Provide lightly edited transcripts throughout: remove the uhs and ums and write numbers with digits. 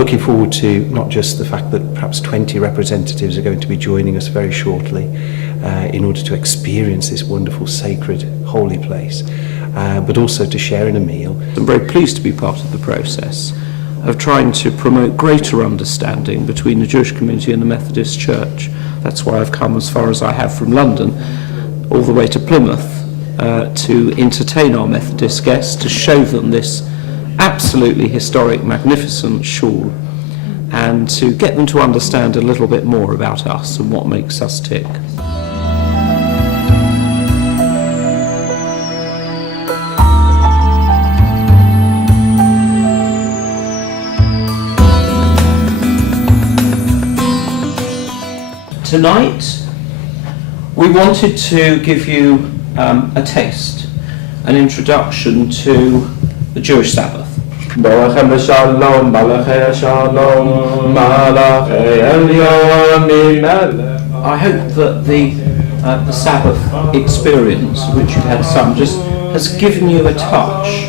looking forward to not just the fact that perhaps 20 representatives are going to be joining us very shortly in order to experience this wonderful, sacred, holy place, but also to share in a meal. I'm very pleased to be part of the process of trying to promote greater understanding between the Jewish community and the Methodist Church. That's why I've come as far as I have from London, all the way to Plymouth, to entertain our Methodist guests, to show them this absolutely historic, magnificent shul, and to get them to understand a little bit more about us and what makes us tick. Tonight, we wanted to give you a taste, an introduction to the Jewish Sabbath. I hope that the Sabbath experience, which you've had some, just has given you a touch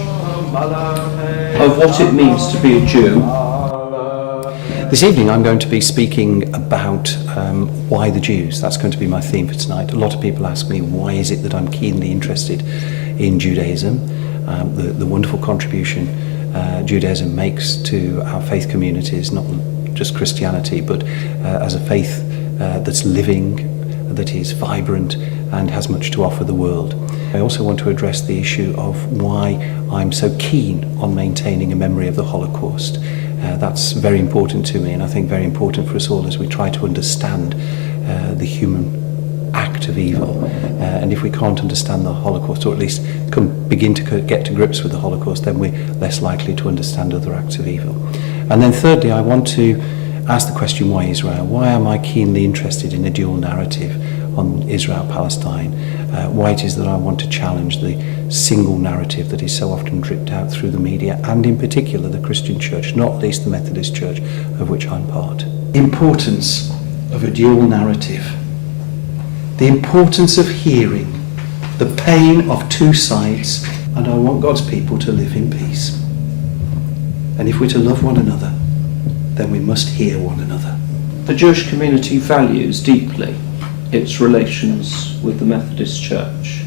of what it means to be a Jew. This evening I'm going to be speaking about why the Jews. That's going to be my theme for tonight. A lot of people ask me, why is it that I'm keenly interested in Judaism, the wonderful contribution Judaism makes to our faith communities, not just Christianity, but as a faith that's living, that is vibrant and has much to offer the world. I also want to address the issue of why I'm so keen on maintaining a memory of the Holocaust. That's very important to me, and I think very important for us all as we try to understand the human act of evil. And if we can't understand the Holocaust, or at least begin to get to grips with the Holocaust, then we're less likely to understand other acts of evil. And then thirdly, I want to ask the question, why Israel? Why am I keenly interested in a dual narrative on Israel-Palestine? Why it is that I want to challenge the single narrative that is so often dripped out through the media, and in particular the Christian Church, not least the Methodist Church, of which I'm part. The importance of a dual narrative. The importance of hearing the pain of two sides, and I want God's people to live in peace. And if we're to love one another, then we must hear one another. The Jewish community values deeply its relations with the Methodist Church,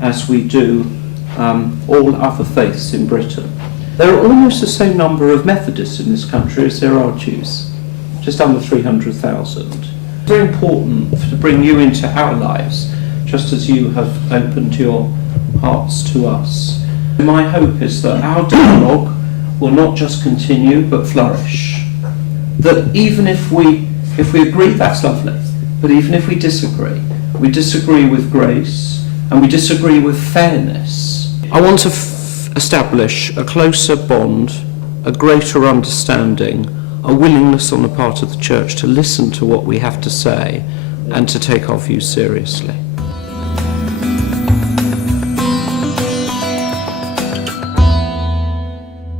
as we do all other faiths in Britain. There are almost the same number of Methodists in this country as there are Jews, just under 300,000. It's very important to bring you into our lives, just as you have opened your hearts to us. My hope is that our dialogue will not just continue but flourish. That even if we agree, that's lovely, but even if we disagree with grace and we disagree with fairness. I want to establish a closer bond, a greater understanding, a willingness on the part of the Church to listen to what we have to say and to take our views seriously.